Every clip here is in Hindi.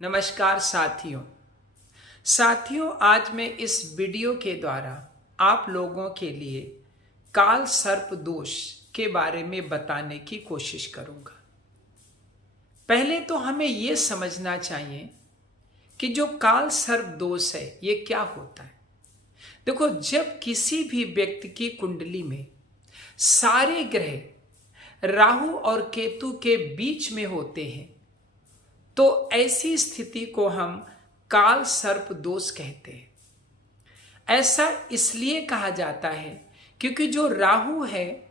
नमस्कार साथियों, आज मैं इस वीडियो के द्वारा आप लोगों के लिए काल सर्प दोष के बारे में बताने की कोशिश करूंगा। पहले तो हमें यह समझना चाहिए कि जो काल सर्प दोष है ये क्या होता है। देखो, जब किसी भी व्यक्ति की कुंडली में सारे ग्रह राहु और केतु के बीच में होते हैं तो ऐसी स्थिति को हम काल सर्प दोष कहते हैं। ऐसा इसलिए कहा जाता है क्योंकि जो राहु है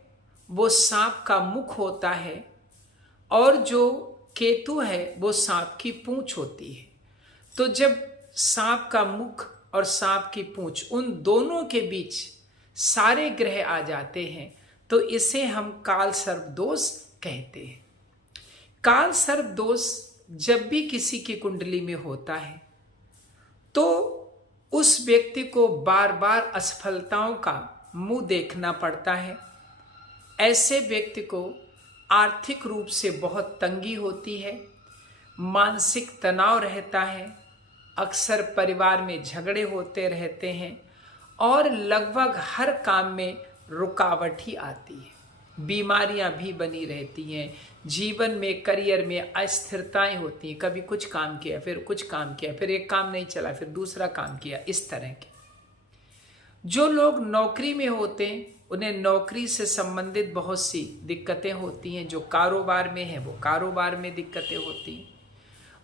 वो सांप का मुख होता है और जो केतु है वो सांप की पूंछ होती है। तो जब सांप का मुख और सांप की पूंछ उन दोनों के बीच सारे ग्रह आ जाते हैं तो इसे हम काल सर्प दोष कहते हैं। काल सर्प दोष जब भी किसी की कुंडली में होता है तो उस व्यक्ति को बार बार असफलताओं का मुंह देखना पड़ता है। ऐसे व्यक्ति को आर्थिक रूप से बहुत तंगी होती है, मानसिक तनाव रहता है, अक्सर परिवार में झगड़े होते रहते हैं और लगभग हर काम में रुकावट ही आती है। बीमारियां भी बनी रहती हैं, जीवन में करियर में अस्थिरताएं होती हैं। कभी कुछ काम किया, फिर कुछ काम किया, फिर एक काम नहीं चला, फिर दूसरा काम किया। इस तरह के जो लोग नौकरी में होते हैं उन्हें नौकरी से संबंधित बहुत सी दिक्कतें होती हैं। जो कारोबार में है वो कारोबार में दिक्कतें होती हैं।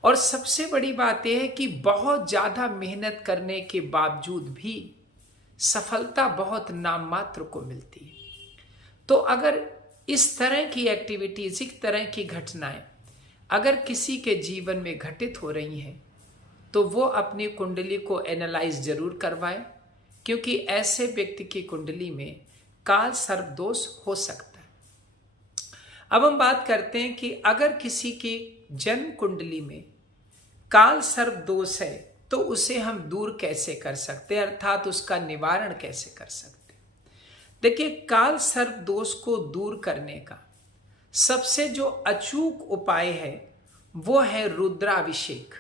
और सबसे बड़ी बात यह है कि बहुत ज़्यादा मेहनत करने के बावजूद भी सफलता बहुत नाम मात्र को मिलती है। तो अगर इस तरह की एक्टिविटीज, इस तरह की घटनाएं अगर किसी के जीवन में घटित हो रही हैं तो वो अपनी कुंडली को एनालाइज जरूर करवाए, क्योंकि ऐसे व्यक्ति की कुंडली में काल सर्प दोष हो सकता है। अब हम बात करते हैं कि अगर किसी की जन्म कुंडली में काल सर्प दोष है तो उसे हम दूर कैसे कर सकते हैं, अर्थात उसका निवारण कैसे कर सकते हैं। देखिए, काल सर्प दोष को दूर करने का सबसे जो अचूक उपाय है वो है रुद्राभिषेक।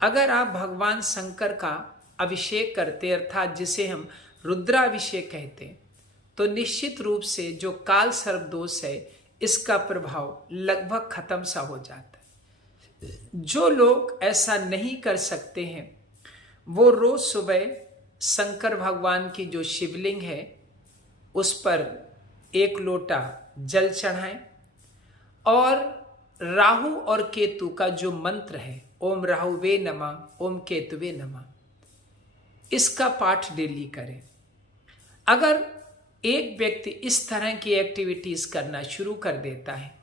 अगर आप भगवान शंकर का अभिषेक करते, अर्थात जिसे हम रुद्राभिषेक कहते हैं, तो निश्चित रूप से जो काल सर्प दोष है इसका प्रभाव लगभग खत्म सा हो जाता है। जो लोग ऐसा नहीं कर सकते हैं वो रोज सुबह शंकर भगवान की जो शिवलिंग है उस पर 1 लोटा जल चढ़ाएं और राहु और केतु का जो मंत्र है, ओम राहुवे नमः, ओम केतुवे नमः, इसका पाठ डेली करें। अगर एक व्यक्ति इस तरह की एक्टिविटीज करना शुरू कर देता है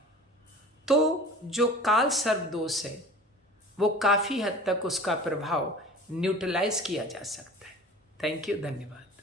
तो जो काल सर्प दोष है वो काफी हद तक उसका प्रभाव न्यूट्रलाइज किया जा सकता है। थैंक यू, धन्यवाद।